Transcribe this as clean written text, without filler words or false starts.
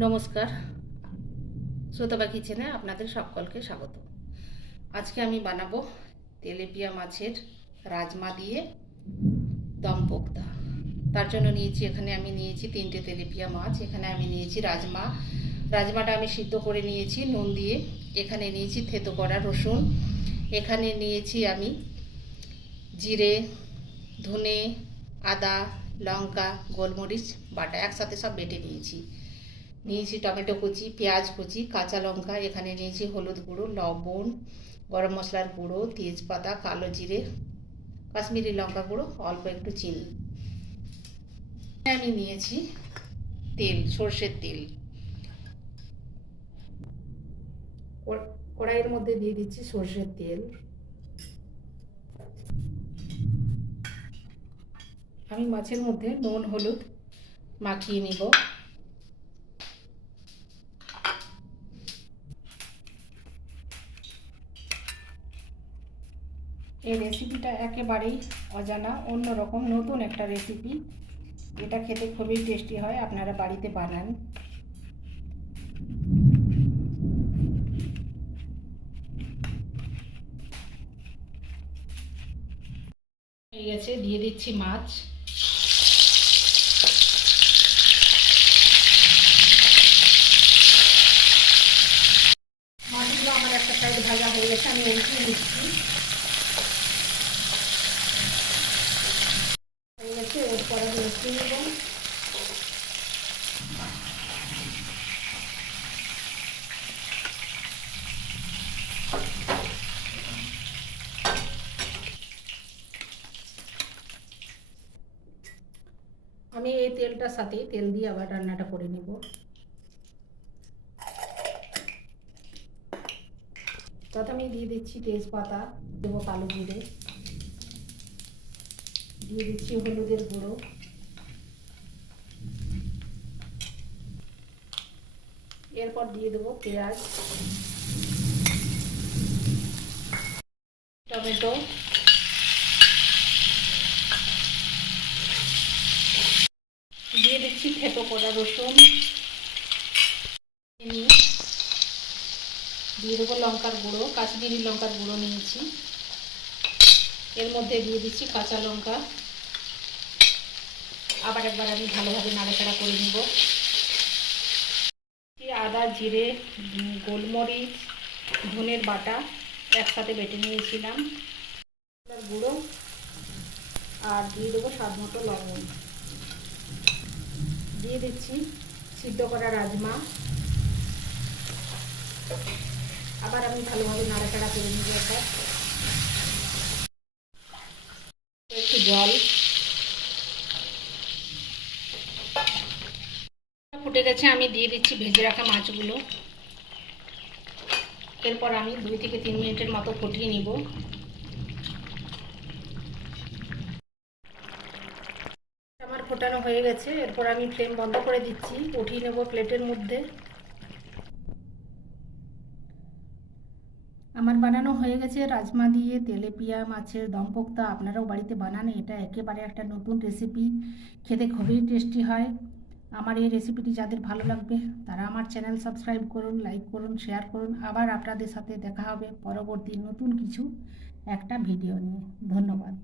নমস্কার, শ্রোতাবা কিচেনে আপনাদের সকলকে স্বাগত। আজকে আমি বানাবো তেলেপিয়া মাছের রাজমা দিয়ে দম কোপ্তা। তার জন্য এখানে আমি নিয়েছি 3টে তেলেপিয়া মাছ। এখানে আমি নিয়েছি রাজমাটা আমি সিদ্ধ করে নিয়েছি নুন দিয়ে। এখানে নিয়েছি থেতো করা রসুন। এখানে নিয়েছি আমি জিরে, ধনে, আদা, লঙ্কা, গোলমরিচ বাটা একসাথে সব বেটে নিয়েছি টমেটো কুচি, পেঁয়াজ কুচি, কাঁচা লঙ্কা। এখানে নিয়েছি হলুদ গুঁড়ো, লবণ, গরম মশলার গুঁড়ো, তেজপাতা, কালো জিরে, কাশ্মীরি লঙ্কা গুঁড়ো, অল্প একটু চিনি। আমি নিয়েছি তেল, সর্ষের তেল। কড়াইয়ের মধ্যে দিয়ে দিচ্ছি সর্ষের তেল। আমি মাছের মধ্যে নুন হলুদ মাখিয়ে নিব। এই রেসিপিটা একেবারেই অজানা, অন্যরকম নতুন একটা রেসিপি। এটা খেতে খুবই টেস্টি হয়, আপনারা বাড়িতে বানান। হয়ে গেছে, দিয়ে দিচ্ছি মাছ। মাছগুলো আমার একটা সাইড ভাজা হয়ে গেছে, আমি উল্টিয়ে নিচ্ছি। হয়ে গেছে, এরপর আমি উল্টিয়ে নেব। আমি এই তেলটার সাথে তেল দিয়ে আবার রান্নাটা করে নেব। তাতে আমি দিয়ে দিচ্ছি তেজপাতা, দেবো কালো জিরে, দিয়ে দিচ্ছি হলুদের গুঁড়ো, এরপর দিয়ে দেবো পেঁয়াজ, টমেটো, দিয়ে দিচ্ছি থেতো করা রসুন, দিয়ে দেবো লঙ্কার গুঁড়ো, কাশ্মীরি লঙ্কার গুঁড়ো নিয়েছি। এর মধ্যে দিয়ে দিচ্ছি কাঁচা লঙ্কা। আবার একবার আমি ভালোভাবে নাড়াচাড়া করে নেব। আদা, জিরে, গোলমরিচ, ধনের বাটা একসাথে বেটে নিয়েছিলাম, গুঁড়ো, আর দিয়ে দেবো স্বাদ মতো লবণ। দিয়ে দিচ্ছি সিদ্ধ করা রাজমা। আবার আমি ভালোভাবে নাড়াচাড়া করে নিব। একটু জল, ফুটে গেছে, আমি দিয়ে দিচ্ছি ভেজে রাখা মাছগুলো। এরপর আমি 2 থেকে 3 মিনিটের মতো ফুটিয়ে নিব। আমার ফোটানো হয়ে গেছে, এরপর আমি ফ্লেম বন্ধ করে দিচ্ছি, উঠিয়ে নেব প্লেটের মধ্যে। আমার বানানো হয়ে গেছে রাজমা দিয়ে তেলেপিয়া মাছের দম কোপ্তা। আপনারাও বাড়িতে বানান, এটা একেবারে একটা নতুন রেসিপি, খেতে খুবই টেস্টি হয়। আমার এই রেসিপিটি যাদের ভালো লাগবে তারা আমার চ্যানেল সাবস্ক্রাইব করুন, লাইক করুন, শেয়ার করুন। আবার আপনাদের সাথে দেখা হবে পরবর্তী নতুন কিছু একটা ভিডিও নিয়ে। ধন্যবাদ।